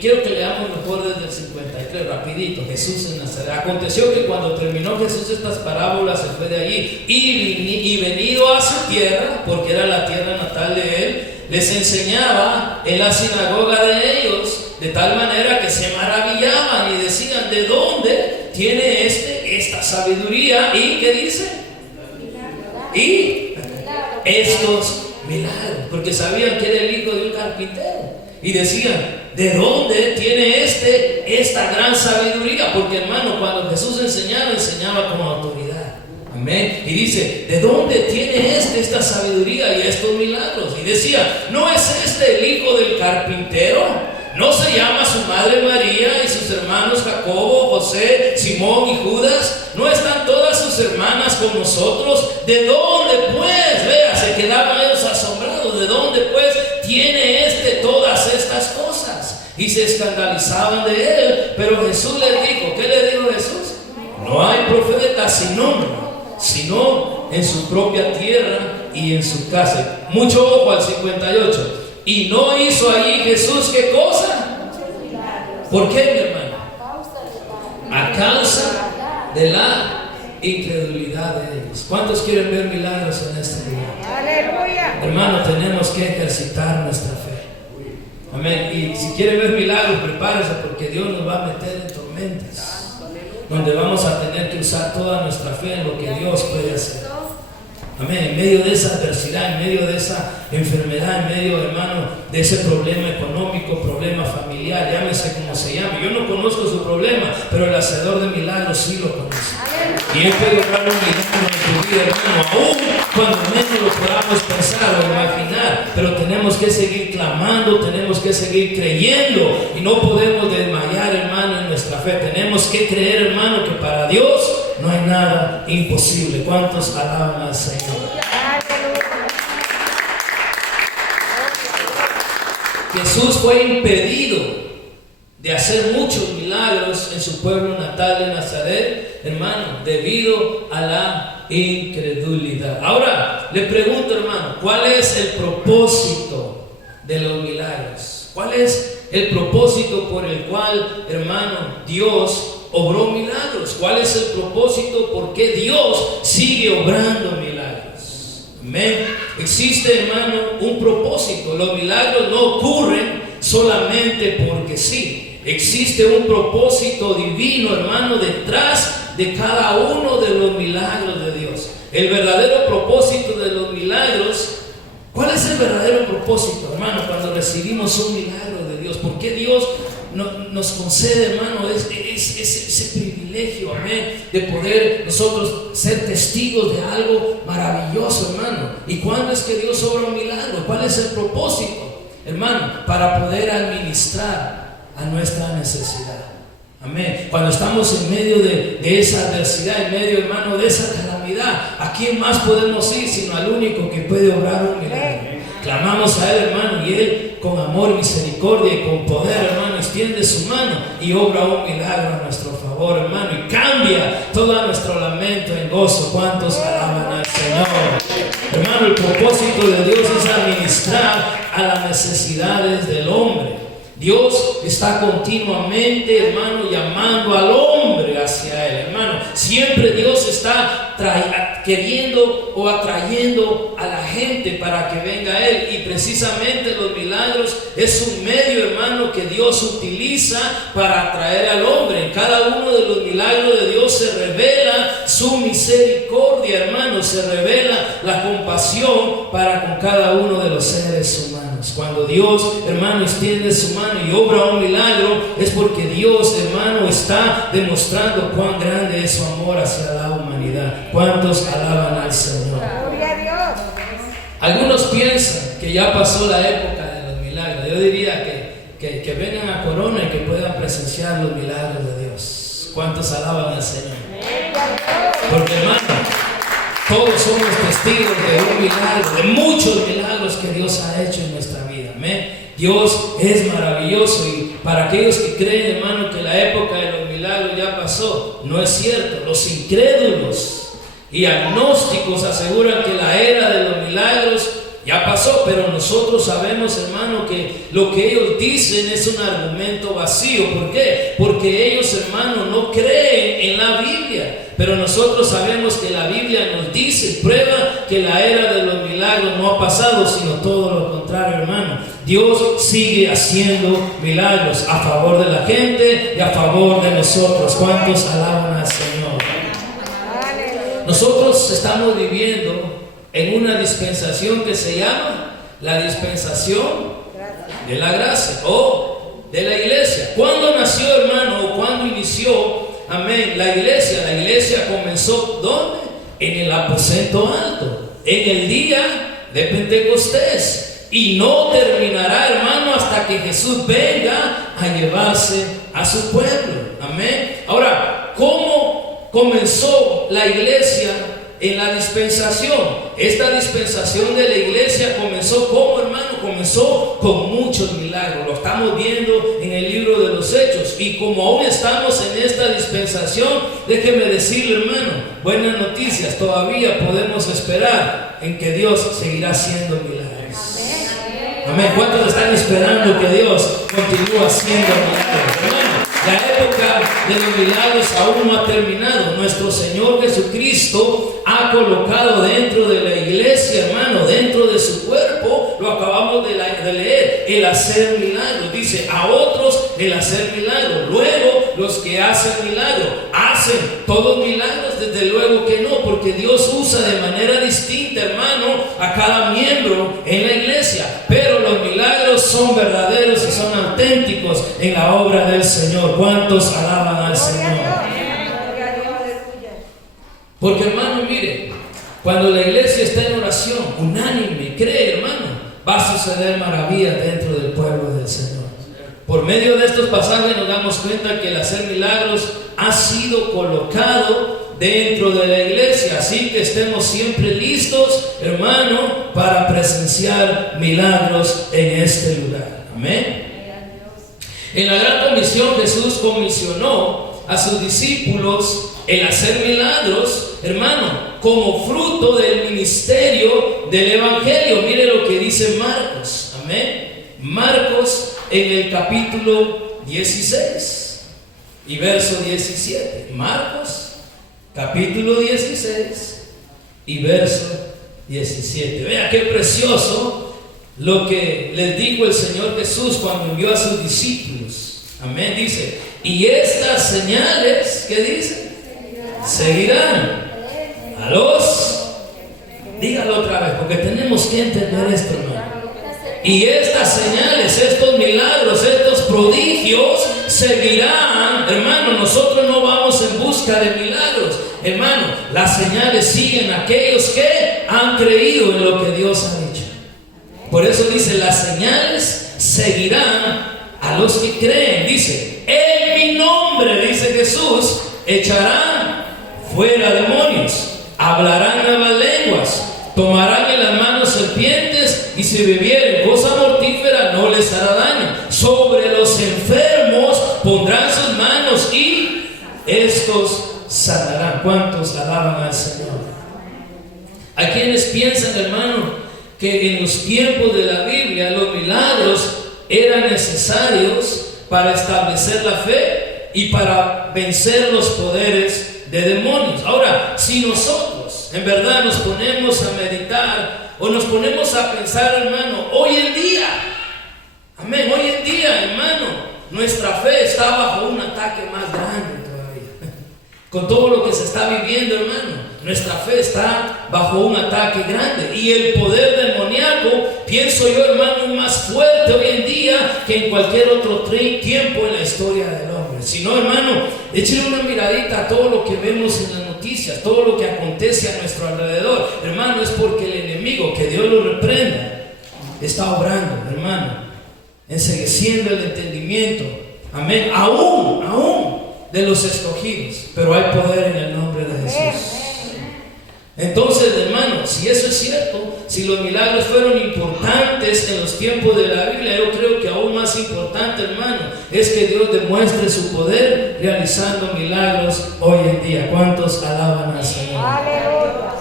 quiero que leamos mejor desde el 53, rapidito. Jesús en Nazaret. Aconteció que cuando terminó Jesús estas parábolas, se fue de allí y venido a su tierra, porque era la tierra natal de Él, les enseñaba en la sinagoga de ellos, de tal manera que se maravillaban y decían: ¿de dónde tiene esta sabiduría? ¿Y qué dice? Y estos milagros, porque sabían que era el hijo de un carpintero. Y decían: ¿de dónde tiene esta gran sabiduría? Porque, hermano, cuando Jesús enseñaba con autoridad. Amén. Y dice, ¿de dónde tiene esta sabiduría y estos milagros? Y decía, ¿no es este el hijo del carpintero? ¿No se llama su madre María y sus hermanos Jacobo, José, Simón y Judas? ¿No están todas sus hermanas con nosotros? ¿De dónde pues? Vea, se quedaban ellos asombrados. ¿De dónde pues tiene todas estas cosas? Y se escandalizaban de él. Pero Jesús les dijo, ¿qué le dijo Jesús? No hay profeta sino en su propia tierra y en su casa. Mucho ojo al 58. Y no hizo allí Jesús, ¿qué cosa? ¿Por qué, mi hermano? A causa de la incredulidad de ellos. ¿Cuántos quieren ver milagros en este día? Aleluya. Hermano, tenemos que ejercitar nuestra fe. Amén. Y si quieren ver milagros, prepárense, porque Dios nos va a meter en tormentas, donde vamos a tener que usar toda nuestra fe en lo que Dios puede hacer. Amén. En medio de esa adversidad, en medio de esa enfermedad, en medio, hermano, de ese problema económico, problema familiar, llámese como se llame. Yo no conozco su problema, pero el hacedor de milagros sí lo conoce. Y Él puede lograr un milagro en tu vida, hermano, aún cuando menos lo podamos pensar o imaginar. Pero tenemos que seguir clamando, tenemos que seguir creyendo, y no podemos desmayar, hermano, en nuestra fe. Tenemos que creer, hermano, que para Dios no hay nada imposible. ¿Cuántos alaban al Señor? Jesús fue impedido de hacer muchos milagros en su pueblo natal de Nazaret, hermano, debido a la incredulidad. Ahora, le pregunto, hermano, ¿cuál es el propósito de los milagros? ¿Cuál es el propósito por el cual, hermano, Dios obró milagros? ¿Cuál es el propósito? ¿Por qué Dios sigue obrando milagros? Amén. Existe, hermano, un propósito. Los milagros no ocurren solamente porque sí. Existe un propósito divino, hermano, detrás de cada uno de los milagros de Dios. El verdadero propósito de los milagros. ¿Cuál es el verdadero propósito, hermano, cuando recibimos un milagro de Dios? ¿Por qué Dios nos concede, hermano, ese privilegio, amén, de poder nosotros ser testigos de algo maravilloso, hermano? ¿Y cuándo es que Dios obra un milagro? ¿Cuál es el propósito, hermano? Para poder administrar a nuestra necesidad. Amén. Cuando estamos en medio de esa adversidad, en medio, hermano, de esa calamidad, ¿a quién más podemos ir sino al único que puede obrar un milagro? Clamamos a Él, hermano, y Él con amor, misericordia y con poder, hermano, extiende su mano y obra un milagro a nuestro favor, hermano, y cambia todo nuestro lamento en gozo. ¿Cuántos alaban al Señor? Hermano, el propósito de Dios es administrar a las necesidades del hombre. Dios está continuamente, hermano, llamando al hombre hacia Él, hermano. Siempre Dios está queriendo o atrayendo a la gente para que venga a Él. Y precisamente los milagros es un medio, hermano, que Dios utiliza para atraer al hombre. En cada uno de los milagros de Dios se revela su misericordia, hermano. Se revela la compasión para con cada uno de los seres humanos. Cuando Dios, hermano, extiende su mano y obra un milagro, es porque Dios, hermano, está demostrando cuán grande es su amor hacia la humanidad. ¿Cuántos alaban al Señor? Gloria a Dios. Algunos piensan que ya pasó la época de los milagros. Yo diría que vengan a Corona y que puedan presenciar los milagros de Dios. ¿Cuántos alaban al Señor? Porque, hermano, todos somos testigos de un milagro, de muchos milagros que Dios ha hecho en nuestra vida. Amén. Dios es maravilloso, y para aquellos que creen, hermano, que la época de los milagros ya pasó, no es cierto. Los incrédulos y agnósticos aseguran que la era de los milagros ya pasó, pero nosotros sabemos, hermano, que lo que ellos dicen es un argumento vacío. ¿Por qué? Porque ellos, hermano, no creen en la Biblia. Pero nosotros sabemos que la Biblia nos dice, prueba que la era de los milagros no ha pasado, sino todo lo contrario, hermano. Dios sigue haciendo milagros a favor de la gente y a favor de nosotros. ¿Cuántos alaban al Señor? Nosotros estamos viviendo en una dispensación que se llama la dispensación de la gracia o de la iglesia. ¿Cuándo nació, hermano, o cuándo inició? Amén. La iglesia comenzó, ¿dónde? en el aposento alto, en el día de Pentecostés. Y no terminará, hermano, hasta que Jesús venga a llevarse a su pueblo. Amén. Ahora, ¿cómo comenzó la iglesia en la dispensación? Esta dispensación de la iglesia comenzó como, hermano, comenzó con muchos milagros. Lo estamos viendo en el libro de los Hechos. Y como aún estamos en esta dispensación, déjeme decirle, hermano, buenas noticias. Todavía podemos esperar en que Dios seguirá haciendo milagros. Amén. ¿Cuántos están esperando que Dios continúe haciendo milagros? Hermano, la época de los milagros aún no ha terminado. Nuestro Señor Jesucristo ha colocado dentro de la iglesia, hermano, dentro de su cuerpo, lo acabamos de leer, el hacer milagros. Dice, a otros el hacer milagros. Luego, los que hacen milagros, ¿hacen todos milagros? Desde luego que no, porque Dios usa de manera distinta, hermano, a cada miembro en la iglesia. Pero los milagros son verdaderos y son auténticos en la obra del Señor. ¿Cuántos alaban al Señor? Porque, hermano, mire, cuando la iglesia está en oración unánime, cree, hermano, va a suceder maravillas dentro del pueblo del Señor. Por medio de estos pasajes nos damos cuenta que el hacer milagros ha sido colocado dentro de la iglesia. Así que estemos siempre listos, hermano, para presenciar milagros en este lugar. Amén. En la gran comisión Jesús comisionó a sus discípulos el hacer milagros, hermano, como fruto del ministerio del evangelio. Mire lo que dice Marcos. Amén. Marcos en el capítulo 16 y verso 17. Marcos capítulo 16 y verso 17. Vea qué precioso lo que les dijo el Señor Jesús cuando envió a sus discípulos. Amén. Dice, y estas señales, ¿qué dice? Seguirán a los, dígalo otra vez, porque tenemos que entender esto, hermano. Y estas señales, estos milagros, estos prodigios seguirán, hermano. Nosotros no vamos en busca de milagros, hermano. Las señales siguen a aquellos que han creído en lo que Dios ha dicho. Por eso dice, las señales seguirán a los que creen. Dice, en mi nombre, dice Jesús, echarán fuera demonios, hablarán nuevas lenguas, tomarán en las manos serpientes, y si bebieren cosa mortífera no les hará daño. Sobre los enfermos pondrán sus manos y estos sanarán. ¿Cuántos alaban al Señor? Hay quienes piensan, hermano, que en los tiempos de la Biblia los milagros eran necesarios para establecer la fe y para vencer los poderes de demonios. Ahora, si nosotros en verdad nos ponemos a meditar o nos ponemos a pensar, hermano, hoy en día, amén, hoy en día, hermano, nuestra fe está bajo un ataque más grande todavía. Con todo lo que se está viviendo, hermano, nuestra fe está bajo un ataque grande. Y el poder demoníaco, pienso yo, hermano, es más fuerte hoy en día que en cualquier otro tiempo en la historia del hombre. Si no, hermano, échale una miradita a todo lo que vemos en las noticias, todo lo que acontece a nuestro alrededor. Hermano, es porque el enemigo, que Dios lo reprenda, está obrando, hermano, encegueciendo el entendimiento. Amén. Aún de los escogidos. Pero hay poder en el nombre de Jesús. Entonces, hermano, si eso es cierto, si los milagros fueron importantes en los tiempos de la Biblia, yo creo que aún más importante, hermano, es que Dios demuestre su poder realizando milagros hoy en día. ¿Cuántos alaban al Señor? ¡Aleluya!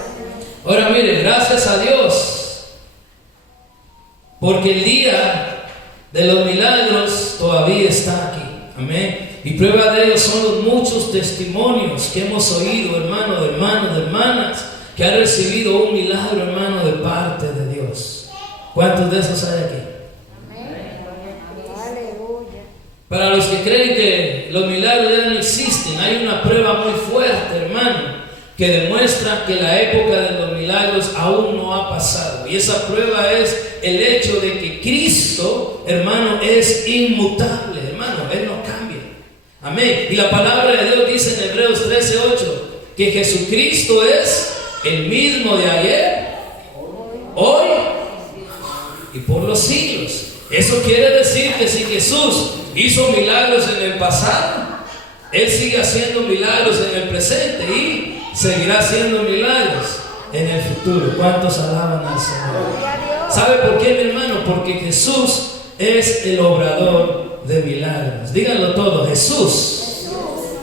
Ahora mire, gracias a Dios, porque el día de los milagros todavía está aquí. Amén. Y prueba de ello son los muchos testimonios que hemos oído, hermano, de hermanos, de hermanas, que han recibido un milagro, hermano, de parte de Dios. ¿Cuántos de esos hay aquí? Aleluya. Para los que creen que los milagros ya no existen, hay una prueba muy fuerte, hermano, que demuestra que la época de los milagros aún no ha pasado. Y esa prueba es el hecho de que Cristo, hermano, es inmutable, hermano, Él no cambia. Amén. Y la palabra de Dios dice en Hebreos 13:8 que Jesucristo es el mismo de ayer, hoy y por los siglos. Eso quiere decir que si Jesús hizo milagros en el pasado, Él sigue haciendo milagros en el presente y seguirá haciendo milagros en el futuro. ¿Cuántos alaban al Señor? ¿Sabe por qué, mi hermano? Porque Jesús es el obrador de milagros. Díganlo todo, Jesús.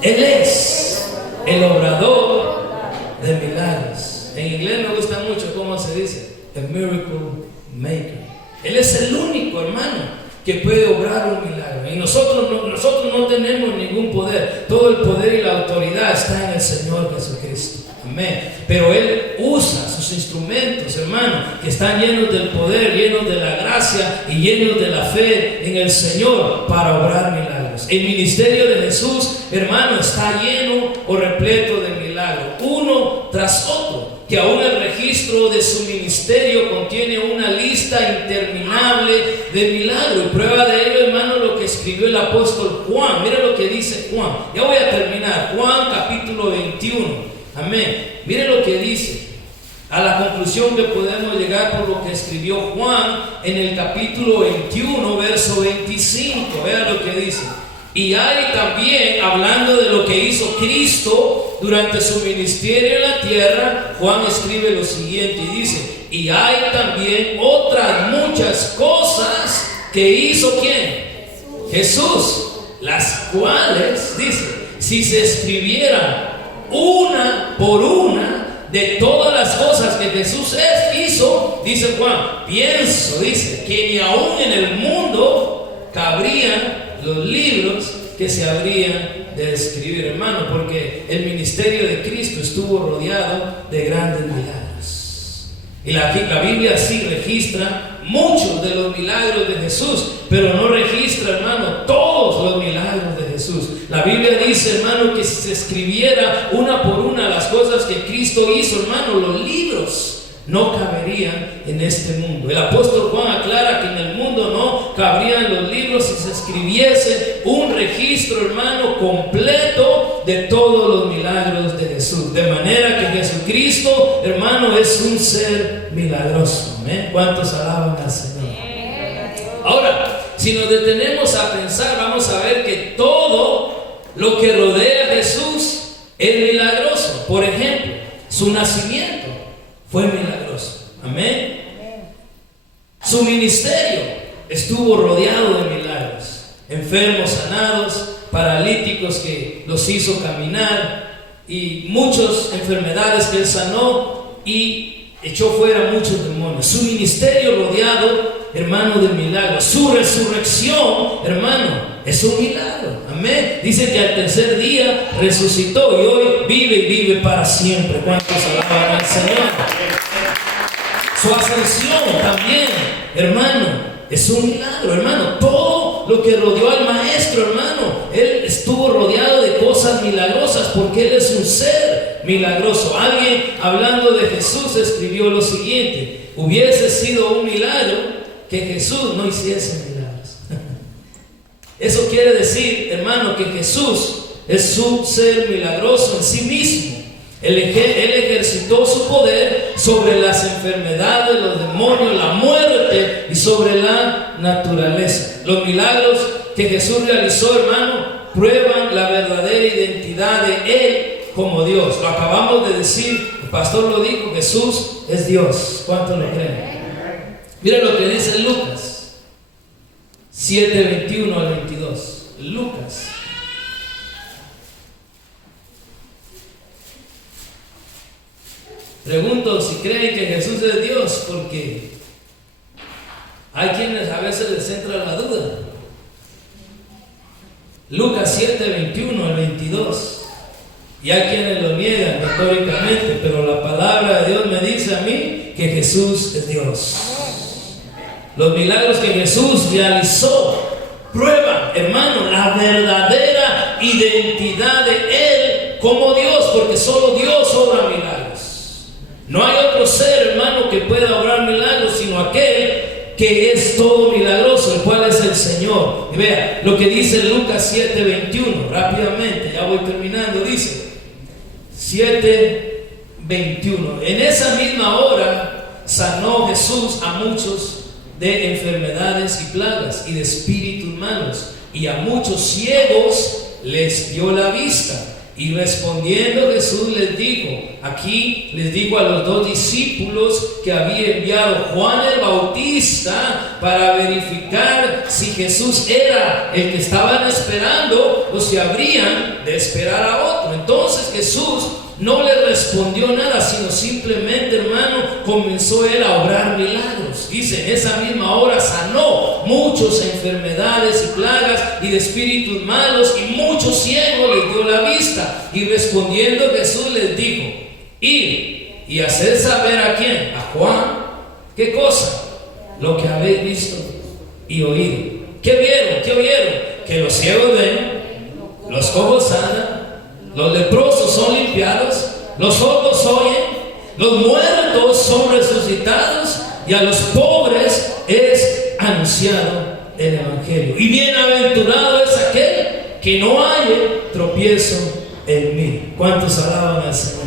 Él es el obrador de milagros. En inglés me gusta mucho cómo se dice, a miracle maker. Él es el único, hermano, que puede obrar un milagro. Y nosotros no tenemos ningún poder. Todo el poder y la autoridad está en el Señor Jesucristo. Amén. Pero Él usa sus instrumentos, hermano, que están llenos del poder, llenos de la gracia y llenos de la fe en el Señor para obrar milagros. El ministerio de Jesús, hermano, está lleno o repleto de milagros, uno tras otro, que aún el registro de su ministerio contiene una lista interminable de milagros. Y prueba de ello, hermano, lo que escribió el apóstol Juan. Mira lo que dice Juan. Ya voy a terminar. Juan capítulo 21. Amén. Mire lo que dice. A la conclusión que podemos llegar por lo que escribió Juan en el capítulo 21, verso 25. Vea lo que dice. Y hay también, hablando de lo que hizo Cristo durante su ministerio en la tierra, Juan escribe lo siguiente y dice: y hay también otras muchas cosas que hizo ¿quién? Jesús, las cuales, dice, si se escribieran una por una de todas las cosas que Jesús hizo, dice Juan, pienso, dice, que ni aún en el mundo cabrían los libros que se habrían de escribir, hermano, porque el ministerio de Cristo estuvo rodeado de grandes milagros. Y la Biblia sí registra muchos de los milagros de Jesús, pero no registra, hermano, todos los milagros de Jesús. La Biblia dice, hermano, que si se escribiera una por una las cosas que Cristo hizo, hermano, los libros no caberían en este mundo. El apóstol Juan aclara que en el mundo no cabrían los libros si se escribiese un registro, hermano, completo de todos los milagros de Jesús. De manera que Jesucristo, hermano, es un ser milagroso. ¿Eh? ¿Cuántos alaban al Señor? Ahora, si nos detenemos a pensar, vamos a ver que todo lo que rodea a Jesús es milagroso. Por ejemplo, su nacimiento fue milagroso. Amén. Su ministerio estuvo rodeado de milagros. Enfermos sanados, paralíticos que los hizo caminar, y muchas enfermedades que Él sanó y echó fuera muchos demonios. Su ministerio rodeado, hermano, de milagros. Su resurrección, hermano, es un milagro. Amén. Dice que al tercer día resucitó y hoy vive y vive para siempre. ¿Cuántos alaban al Señor? Su ascensión también, hermano, es un milagro, hermano. Todo lo que rodeó al maestro, hermano, Él estuvo rodeado de cosas milagrosas porque Él es un ser milagroso. Alguien hablando de Jesús escribió lo siguiente: hubiese sido un milagro que Jesús no hiciese milagros. Eso quiere decir, hermano, que Jesús es un ser milagroso en sí mismo. Él ejercitó su poder sobre las enfermedades, los demonios, la muerte y sobre la naturaleza. Los milagros que Jesús realizó, hermano, prueban la verdadera identidad de Él como Dios. Lo acabamos de decir, el pastor lo dijo, Jesús es Dios. ¿Cuántos lo creen? Miren lo que dice Lucas 7:21 al 22. Lucas. Pregunto si creen que Jesús es Dios, porque hay quienes a veces les entra la duda. Lucas 7:21 al 22. Y hay quienes lo niegan retóricamente, pero la palabra de Dios me dice a mí que Jesús es Dios. Los milagros que Jesús realizó prueban, hermano, la verdadera identidad de Él como Dios, porque solo Dios obra milagros. No hay otro ser, hermano, que pueda obrar milagros sino aquel que es todo milagroso, el cual es el Señor. Y vea lo que dice Lucas 7:21, rápidamente, ya voy terminando. Dice 7:21, 21. En esa misma hora sanó Jesús a muchos de enfermedades y plagas y de espíritus malos, y a muchos ciegos les dio la vista. Y respondiendo Jesús les dijo, aquí les digo a los 2 discípulos que había enviado Juan el Bautista para verificar si Jesús era el que estaban esperando o si habrían de esperar a otro. Entonces Jesús no le respondió nada, sino simplemente, hermano, comenzó él a obrar milagros. Dice, en esa misma hora sanó muchas enfermedades y plagas y de espíritus malos, y muchos ciegos les dio la vista. Y respondiendo Jesús les dijo, id y haced saber a quién, a Juan, ¿qué cosa? Lo que habéis visto y oído. ¿Qué vieron? ¿Qué oyeron? Que los ciegos ven, los cojos andan, los leprosos son limpiados, los sordos oyen, los muertos son resucitados, y a los pobres es anunciado el Evangelio. Y bienaventurado es aquel que no halle tropiezo en mí. ¿Cuántos alaban al Señor?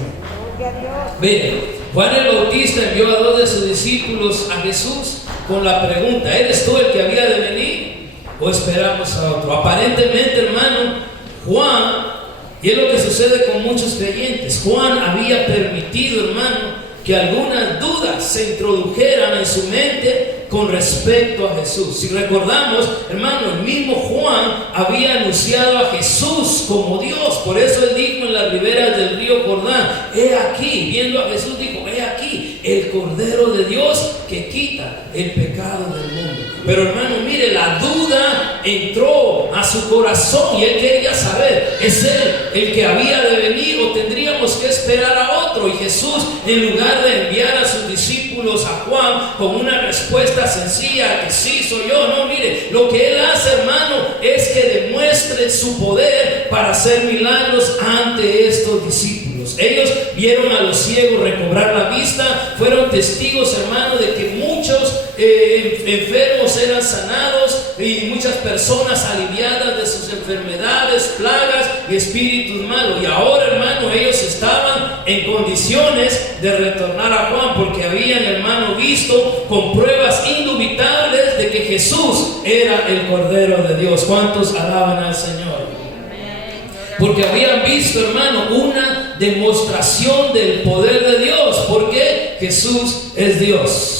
Miren, Juan el Bautista envió a 2 de sus discípulos a Jesús con la pregunta, ¿eres tú el que había de venir o esperamos a otro? Aparentemente, hermano, Juan, y es lo que sucede con muchos creyentes, Juan había permitido, hermano, que algunas dudas se introdujeran en su mente con respecto a Jesús. Si recordamos, hermano, el mismo Juan había anunciado a Jesús como Dios. Por eso él dijo en las riberas del río Jordán, he aquí, viendo a Jesús dijo, he aquí el Cordero de Dios que quita el pecado del mundo. Pero hermano, mire, la duda entró a su corazón y él quería saber, ¿es él el que había de venir o tendríamos que esperar a otro? Y Jesús, en lugar de enviar a sus discípulos a Juan con una respuesta sencilla, que sí soy yo, no, mire, lo que él hace, hermano, es que demuestre su poder para hacer milagros ante estos discípulos. Ellos vieron a los ciegos recobrar la vista, fueron testigos, hermano, de que muchos enfermos eran sanados y muchas personas aliviadas de sus enfermedades, plagas y espíritus malos. Y ahora, hermano, ellos estaban en condiciones de retornar a Juan porque habían, hermano, visto con pruebas indubitables de que Jesús era el Cordero de Dios. ¿Cuántos alaban al Señor? Porque habían visto, hermano, una demostración del poder de Dios, porque Jesús es Dios.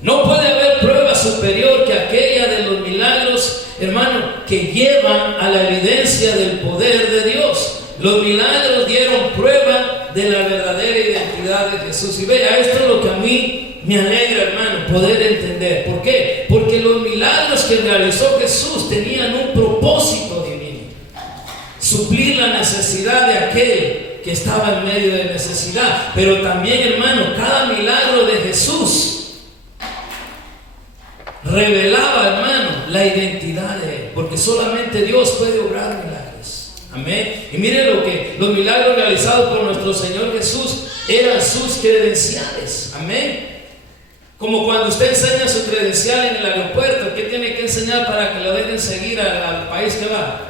No puede haber prueba superior que aquella de los milagros, hermano, que llevan a la evidencia del poder de Dios. Los milagros dieron prueba de la verdadera identidad de Jesús. Y vea, esto es lo que a mí me alegra, hermano, poder entender. ¿Por qué? Porque los milagros que realizó Jesús tenían un propósito divino: suplir la necesidad de aquel que estaba en medio de necesidad. Pero también, hermano, cada milagro de Jesús revelaba, hermano, la identidad de él, porque solamente Dios puede obrar milagros. Amén. Y mire lo que los milagros realizados por nuestro Señor Jesús eran sus credenciales. Amén. Como cuando usted enseña su credencial en el aeropuerto, ¿qué tiene que enseñar para que lo dejen seguir al país que va?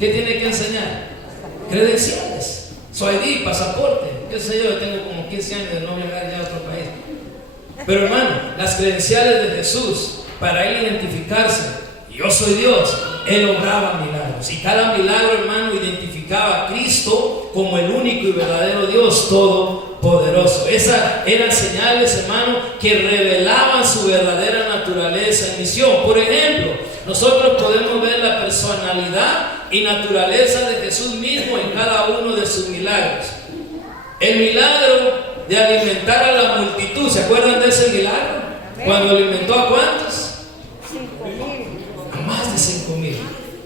¿Qué tiene que enseñar? Credenciales, su ID, pasaporte. Qué sé yo tengo como 15 años de no viajar ya a otro país. Pero hermano, las credenciales de Jesús, para él identificarse, yo soy Dios, él obraba milagros. Y cada milagro, hermano, identificaba a Cristo como el único y verdadero Dios todopoderoso. Esas eran señales, hermano, que revelaban su verdadera naturaleza y misión. Por ejemplo, nosotros podemos ver la personalidad y naturaleza de Jesús mismo en cada uno de sus milagros. El milagro de alimentar a la multitud, ¿se acuerdan de ese milagro? Amén. Cuando alimentó ¿a cuántos? 5,000. A más de 5,000.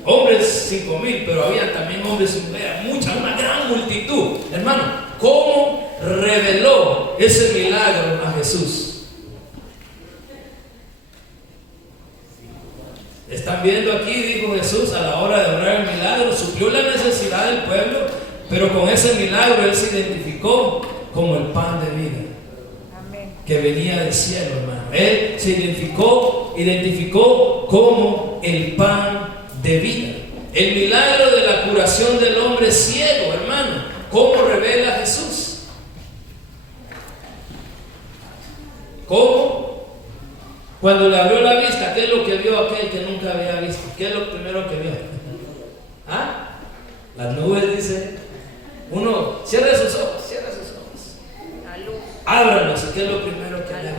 Hombres 5,000, pero había también hombres, una gran multitud. Hermano, ¿cómo reveló ese milagro a Jesús? Están viendo aquí, dijo Jesús, a la hora de obrar el milagro, suplió la necesidad del pueblo, pero con ese milagro él se identificó como el pan de vida. Amén. Que venía del cielo, hermano. Él se identificó como el pan de vida. El milagro de la curación del hombre ciego, hermano, ¿cómo revela Jesús? ¿Cómo? Cuando le abrió la vista, ¿qué es lo que vio aquel que nunca había visto? ¿Qué es lo primero que vio? ¿Ah? Las nubes, dice. Uno, cierre sus ojos, cierre sus ojos. La luz. Ábranos, ¿qué es lo primero que ve?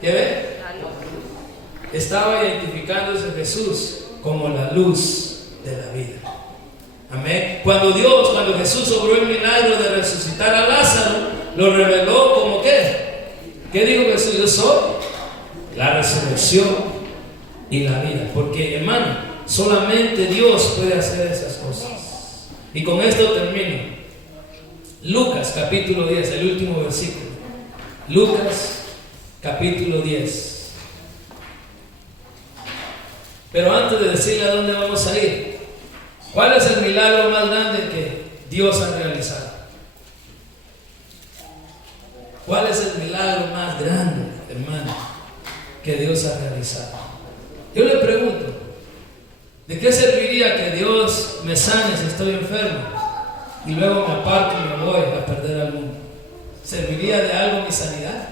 ¿Qué ve? La luz. Estaba identificándose Jesús como la luz de la vida. Amén. Cuando Jesús obró el milagro de resucitar a Lázaro, lo reveló como ¿qué? ¿Qué dijo Jesús? Yo soy la resurrección y la vida. Porque, hermano, solamente Dios puede hacer esas cosas. Y con esto termino. Lucas capítulo 10, el último versículo. Lucas capítulo 10. Pero antes de decirle a dónde vamos a ir, ¿cuál es el milagro más grande que Dios ha realizado? ¿Cuál es el milagro más grande, hermano, que Dios ha realizado? Yo le pregunto, ¿de qué serviría que Dios me sane si estoy enfermo y luego me aparto y me voy a perder al mundo? ¿Serviría de algo mi sanidad?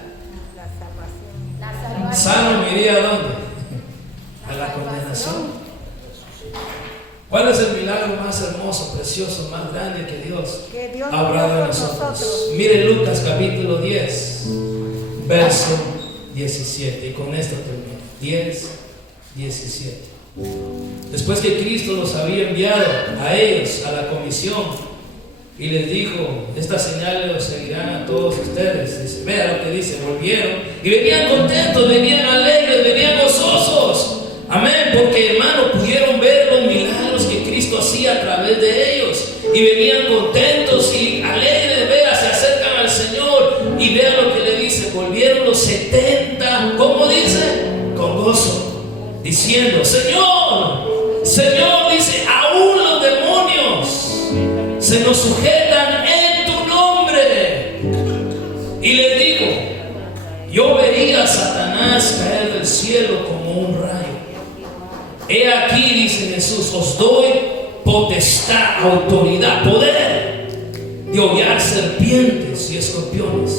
La salvación. ¿Sano me iría a dónde? A la condenación. ¿Cuál es el milagro más hermoso, precioso, más grande que Dios ha obrado en nosotros? Mire Lucas capítulo 10, verso 17. Y con esto termino. 10, 17. Después que Cristo los había enviado a ellos, a la comisión, y les dijo, estas señales los seguirán a todos ustedes. Dice, vea lo que dice, volvieron y venían contentos, venían alegres, venían gozosos. Amén, porque hermano, pudieron ver los milagros que Cristo hacía a través de ellos. Y venían contentos y alegres, vea, se acercan al Señor. Y vean lo que le dice, volvieron los 70, ¿cómo dice? Con gozo, diciendo, Señor, Señor, dice, aún los demonios se nos sujetan en tu nombre. Y les digo, yo veía a Satanás caer del cielo como un rayo. He aquí, dice Jesús, os doy potestad, autoridad, poder de hollar serpientes y escorpiones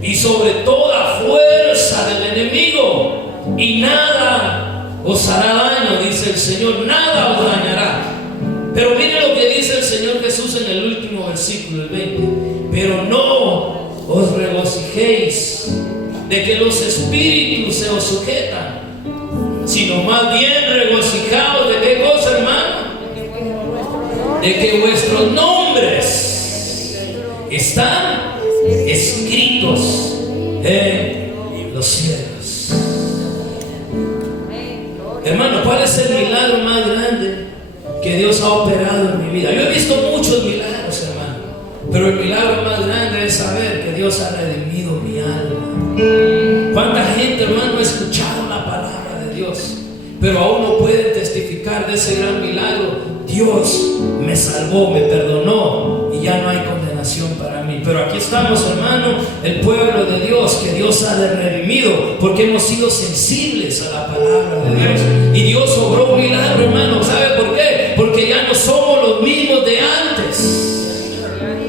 y sobre toda fuerza del enemigo, y nada os hará daño, dice el Señor, nada os dañará. Pero mire lo que dice el Señor Jesús en el último versículo, el 20. Pero no os regocijéis de que los espíritus se os sujetan, sino más bien regocijaos de qué cosa, hermano, de que vuestros nombres están escritos en los cielos. Hermano, ¿cuál es el milagro más grande que Dios ha operado en mi vida? Yo he visto muchos milagros, hermano, pero el milagro más grande es saber que Dios ha redimido mi alma. ¿Cuánta gente, hermano, ha escuchado la palabra de Dios, pero aún no pueden testificar de ese gran milagro? Dios me salvó, me perdonó y ya no hay condenación para mí. Pero aquí estamos, hermano, el pueblo de Dios, que Dios ha redimido porque hemos sido sensibles a la palabra de Dios. Y Dios obró un milagro, hermano. ¿Sabe por qué? Porque ya no somos los mismos de antes.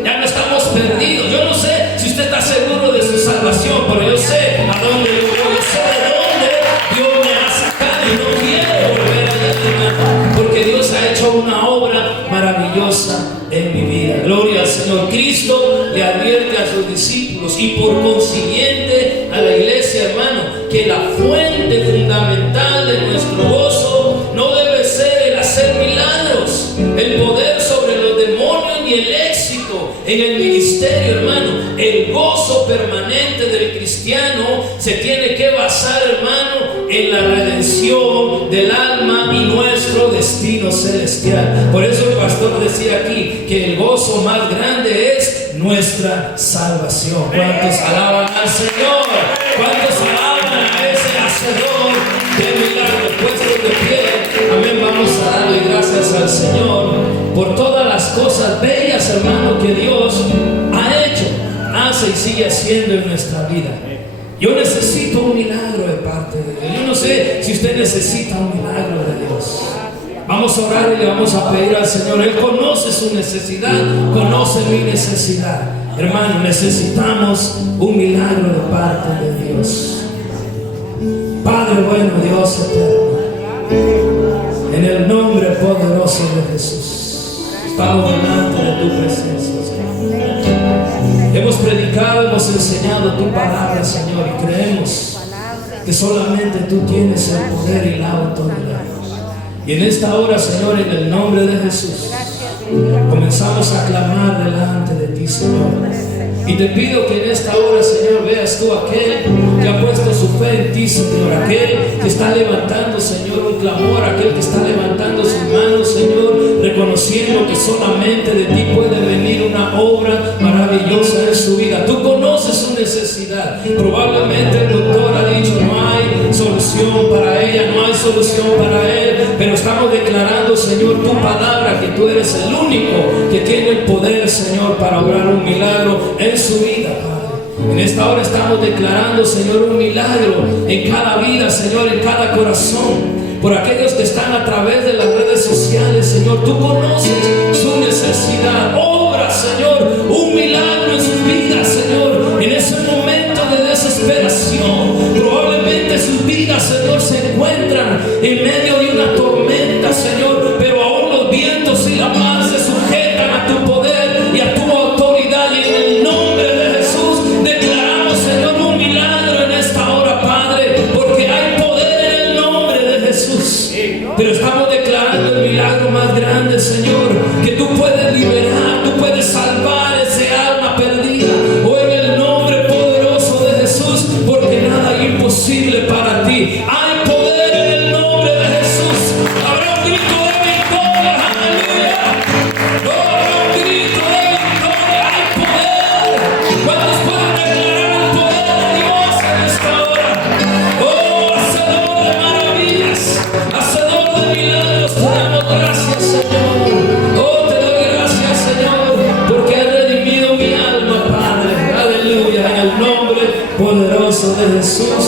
Ya no estamos perdidos. Yo no sé si usted está seguro de su salvación, pero yo sé a dónde yo voy, yo sé de dónde Dios me ha sacado y no quiero volver a él, porque Dios ha hecho una obra maravillosa en mi vida. Gloria al Señor. Cristo le advierte a sus discípulos y por consiguiente a la iglesia, hermano, que la fuente fundamental de nuestro gozo no debe ser el hacer milagros, el poder sobre los demonios ni el éxito en el ministerio, hermano. El gozo permanente del cristiano se tiene que basar, hermano, en la redención del alma y nuestro destino celestial. Por eso el pastor decía aquí que el gozo más grande es nuestra salvación. ¿Cuántos alaban al Señor? ¿Cuántos alaban a ese hacedor de milagros? Puestos de pie, amén, vamos a darle gracias al Señor por todas las cosas bellas, hermano, que Dios ha hecho, hace y sigue haciendo en nuestra vida. Yo necesito un milagro de parte de Dios. Yo no sé si usted necesita un milagro de Dios. Vamos a orar y le vamos a pedir al Señor. Él conoce su necesidad, conoce mi necesidad. Hermano, necesitamos un milagro de parte de Dios. Padre bueno, Dios eterno, en el nombre poderoso de Jesús, estamos delante de tu presencia, Señor. Hemos predicado, hemos enseñado tu palabra, Señor, y creemos que solamente tú tienes el poder y la autoridad. Y en esta hora, Señor, en el nombre de Jesús, comenzamos a clamar delante de ti, Señor. Y te pido que en esta hora, Señor, veas tú aquel que ha puesto su fe en ti, Señor. Aquel que está levantando, Señor, un clamor. Aquel que está levantando sus manos, Señor, reconociendo que solamente de ti puede venir una obra maravillosa en su vida. Tú conoces su necesidad. Probablemente el doctor ha dicho, no hay solución para ella, no hay solución para él. Pero estamos declarando, Señor, tu palabra, que tú eres el único que tiene el poder, Señor, para obrar un milagro en su vida, Padre. En esta hora estamos declarando, Señor, un milagro en cada vida, Señor, en cada corazón. Por aquellos que están a través de las redes sociales, Señor, tú conoces su necesidad. Obra, Señor, un milagro en sus vidas, Señor. En ese momento de desesperación, probablemente sus vidas, Señor, se encuentran en medio de una tormenta, Señor, pero aún los vientos y la mar se sujetan a tu poder y a tu autoridad. Y en el nombre de Jesús declaramos, Señor, un milagro en esta hora, Padre, porque hay poder en el nombre de Jesús. Pero estamos declarando el milagro más grande, Señor, que tú puedes liberar, tú puedes salvar ese alma perdida. O en el nombre poderoso de Jesús, porque nada es imposible para ti. Hay poder en el nombre de Jesús. Habrá un grito de victoria, aleluya. Habrá un grito de victoria, hay poder. ¿Cuántos pueden declarar el poder de Dios en esta hora? Oh, hacedor de maravillas, hacedor de milagros, te damos gracias, Señor. Oh, te doy gracias, Señor, porque has redimido mi alma, Padre. Aleluya, en el nombre poderoso de Jesús.